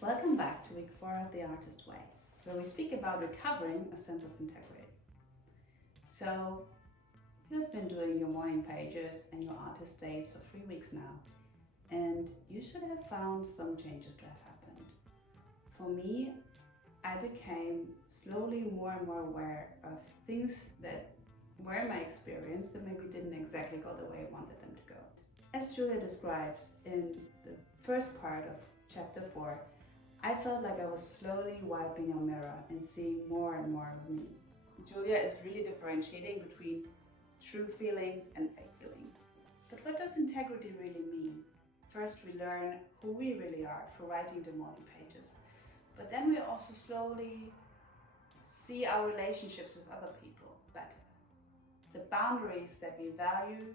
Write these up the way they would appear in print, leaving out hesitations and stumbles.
Welcome back to week 4 of The Artist Way, where we speak about recovering a sense of integrity. So, you have been doing your morning pages and your artist dates for 3 weeks now, and you should have found some changes to have happened. For me, I became slowly more and more aware of things that were in my experience that maybe didn't exactly go the way I wanted them to go. As Julia describes in the first part of chapter 4, I felt like I was slowly wiping a mirror and seeing more and more of me. Julia is really differentiating between true feelings and fake feelings. But what does integrity really mean? First, we learn who we really are through writing the morning pages. But then we also slowly see our relationships with other people better. The boundaries that we value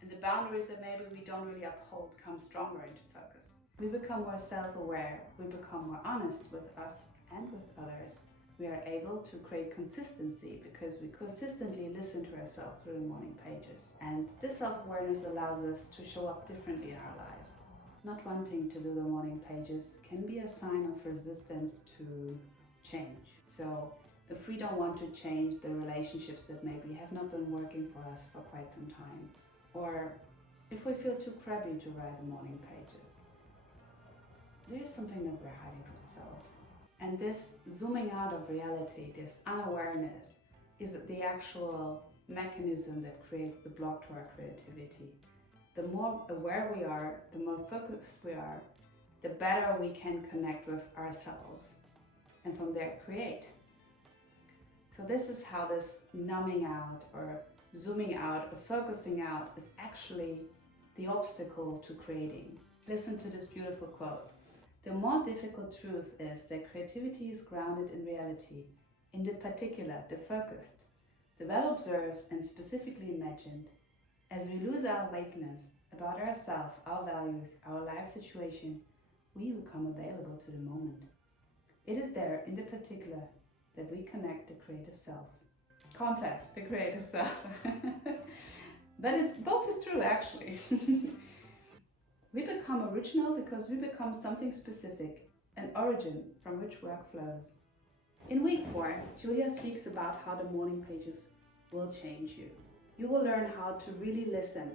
and the boundaries that maybe we don't really uphold come stronger into focus. We become more self-aware, we become more honest with us and with others. We are able to create consistency because we consistently listen to ourselves through the morning pages. And this self-awareness allows us to show up differently in our lives. Not wanting to do the morning pages can be a sign of resistance to change. So if we don't want to change the relationships that maybe have not been working for us for quite some time, or if we feel too crabby to write the morning pages, there is something that we're hiding from ourselves. And this zooming out of reality, this unawareness, is the actual mechanism that creates the block to our creativity. The more aware we are, the more focused we are, the better we can connect with ourselves and from there create. So this is how this numbing out or zooming out or focusing out is actually the obstacle to creating. Listen to this beautiful quote. The more difficult truth is that creativity is grounded in reality, in the particular, the focused, the well-observed and specifically imagined. As we lose our awareness about ourselves, our values, our life situation, we become available to the moment. It is there, in the particular, that we connect the creative self. Contact the creative self. But both is true, actually. We become original because we become something specific, an origin from which work flows. In week 4, Julia speaks about how the morning pages will change you. You will learn how to really listen.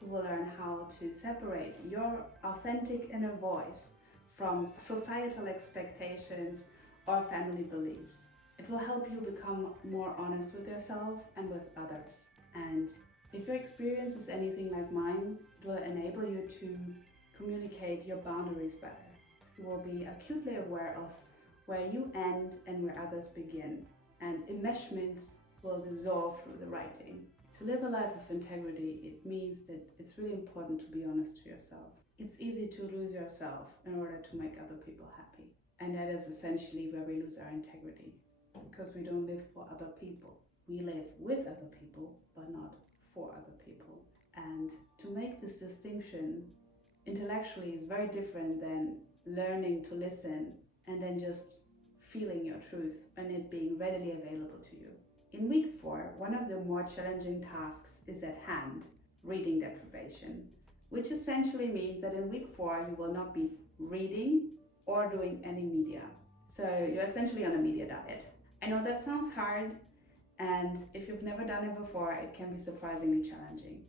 You will learn how to separate your authentic inner voice from societal expectations or family beliefs. It will help you become more honest with yourself and with others. And if your experience is anything like mine, it will enable you to communicate your boundaries better. You will be acutely aware of where you end and where others begin, and enmeshments will dissolve through the writing. To live a life of integrity, it means that it's really important to be honest to yourself. It's easy to lose yourself in order to make other people happy. And that is essentially where we lose our integrity, because we don't live for other people. We live with other people, but not for other people. And to make this distinction intellectually is very different than learning to listen and then just feeling your truth and it being readily available to you. In week 4, one of the more challenging tasks is at hand, reading deprivation, which essentially means that in week 4 you will not be reading or doing any media. So you're essentially on a media diet. I know that sounds hard, and if you've never done it before, it can be surprisingly challenging.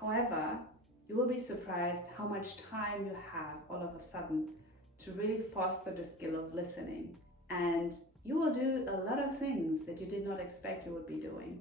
However, you will be surprised how much time you have all of a sudden to really foster the skill of listening. And you will do a lot of things that you did not expect you would be doing.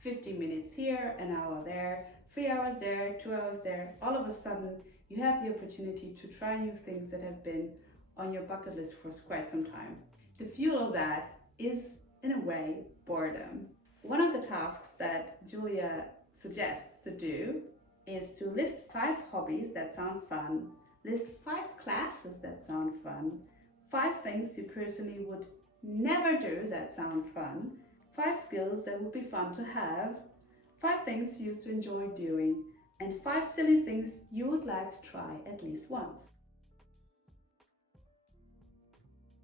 50 minutes here, an hour there, 3 hours there, 2 hours there. All of a sudden, you have the opportunity to try new things that have been on your bucket list for quite some time. The fuel of that is, in a way, boredom. One of the tasks that Julia suggests to do is to list 5 hobbies that sound fun, list 5 classes that sound fun, 5 things you personally would never do that sound fun, 5 skills that would be fun to have, 5 things you used to enjoy doing, and 5 silly things you would like to try at least once.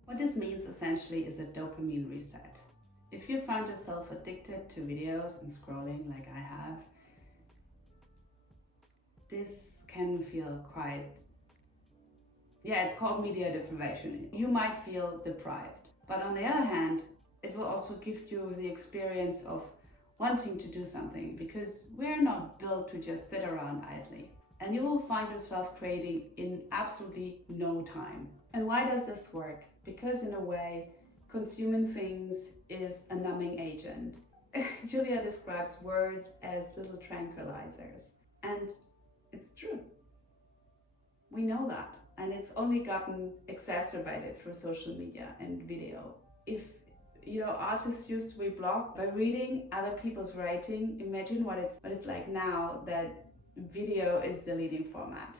What this means essentially is a dopamine reset. If you find yourself addicted to videos and scrolling like I have, this can feel quite Yeah, it's called media deprivation. You might feel deprived. But on the other hand, it will also give you the experience of wanting to do something, because we're not built to just sit around idly. And you will find yourself creating in absolutely no time. And why does this work? Because in a way, consuming things is a numbing agent. Julia describes words as little tranquilizers. And it's true. We know that. And it's only gotten exacerbated through social media and video. If artists used to be blocked by reading other people's writing, imagine what it's like now that video is the leading format.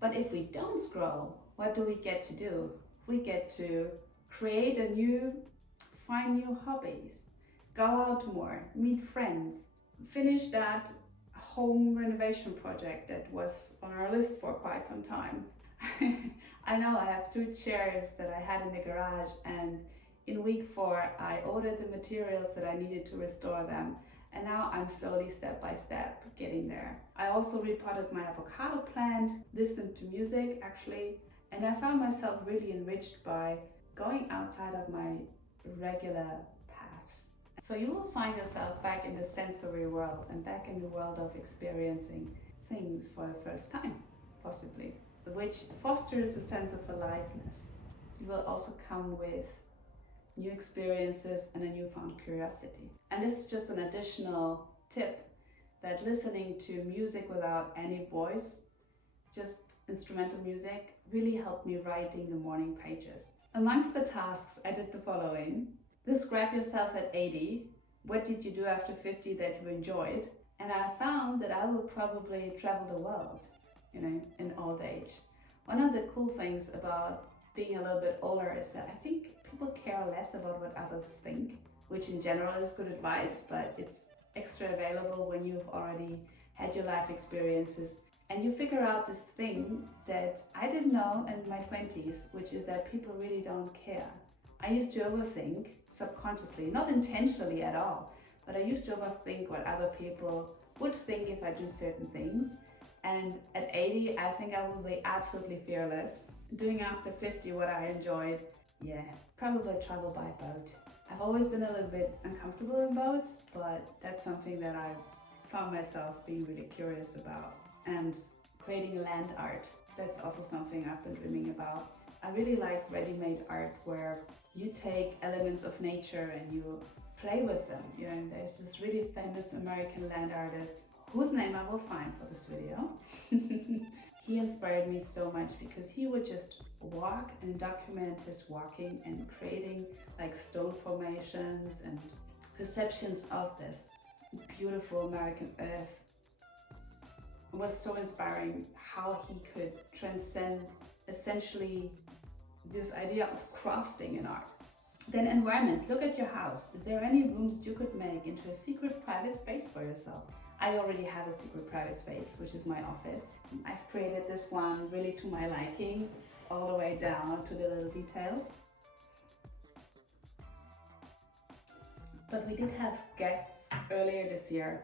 But if we don't scroll, what do we get to do? We get to find new hobbies, go out more, meet friends, finish that home renovation project that was on our list for quite some time. I know I have 2 chairs that I had in the garage, and in week 4 I ordered the materials that I needed to restore them, and now I'm slowly, step by step, getting there. I also repotted my avocado plant, listened to music actually, and I found myself really enriched by going outside of my regular paths. So you will find yourself back in the sensory world and back in the world of experiencing things for the first time, possibly, which fosters a sense of aliveness. You will also come with new experiences and a newfound curiosity. And this is just an additional tip, that listening to music without any voice, just instrumental music, really helped me writing the morning pages. Amongst the tasks, I did the following. Describe yourself at 80. What did you do after 50 that you enjoyed? And I found that I will probably travel the world, in old age. One of the cool things about being a little bit older is that I think people care less about what others think, which in general is good advice, but it's extra available when you've already had your life experiences and you figure out this thing that I didn't know in my 20s, which is that people really don't care. I used to overthink subconsciously, not intentionally at all, but I used to overthink what other people would think if I do certain things. And at 80, I think I will be absolutely fearless. Doing after 50 what I enjoyed, probably travel by boat. I've always been a little bit uncomfortable in boats, but that's something that I found myself being really curious about. And creating land art, that's also something I've been dreaming about. I really like ready-made art where you take elements of nature and you play with them. There's this really famous American land artist whose name I will find for this video. He inspired me so much because he would just walk and document his walking and creating like stone formations and perceptions of this beautiful American earth. It was so inspiring how he could transcend essentially this idea of crafting in art. Then environment, look at your house. Is there any room that you could make into a secret private space for yourself? I already have a secret private space, which is my office. I've created this one really to my liking, all the way down to the little details. But we did have guests earlier this year,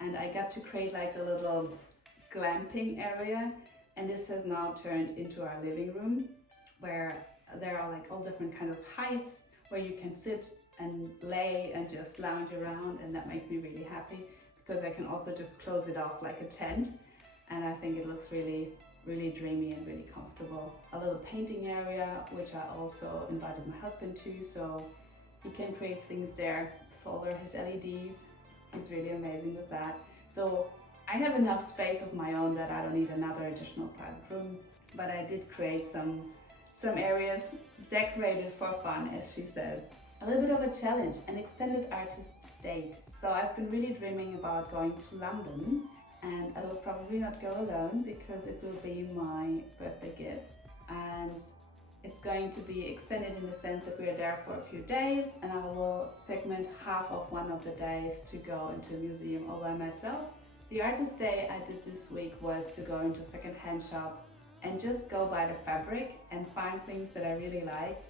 and I got to create like a little glamping area, and this has now turned into our living room, where there are like all different kind of heights where you can sit and lay and just lounge around, and that makes me really happy because I can also just close it off like a tent, and I think it looks really, really dreamy and really comfortable. A little painting area, which I also invited my husband to, so he can create things there, solder his LEDs. He's really amazing with that. So I have enough space of my own that I don't need another additional private room, but I did create some areas decorated for fun, as she says. A little bit of a challenge, an extended artist date. So I've been really dreaming about going to London, and I will probably not go alone because it will be my birthday gift. And it's going to be extended in the sense that we are there for a few days, and I will segment half of one of the days to go into a museum all by myself. The artist day I did this week was to go into a second-hand shop and just go buy the fabric and find things that I really liked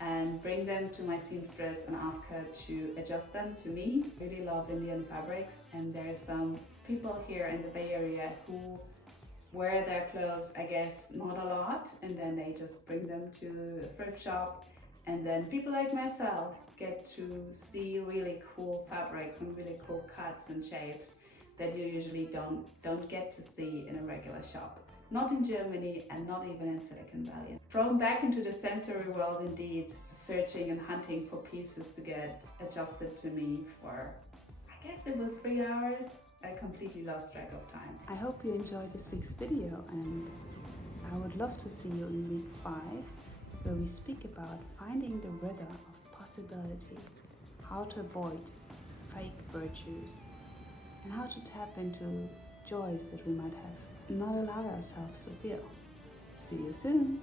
and bring them to my seamstress and ask her to adjust them to me. I really love Indian fabrics, and there are some people here in the Bay Area who wear their clothes, I guess, not a lot, and then they just bring them to a thrift shop, and then people like myself get to see really cool fabrics and really cool cuts and shapes that you usually don't get to see in a regular shop. Not in Germany and not even in Silicon Valley. Thrown back into the sensory world indeed, searching and hunting for pieces to get adjusted to me for, I guess it was 3 hours. I completely lost track of time. I hope you enjoyed this week's video, and I would love to see you in week 5, where we speak about finding the rhythm of possibility, how to avoid fake virtues, and how to tap into joys that we might have not allowed ourselves to feel. See you soon!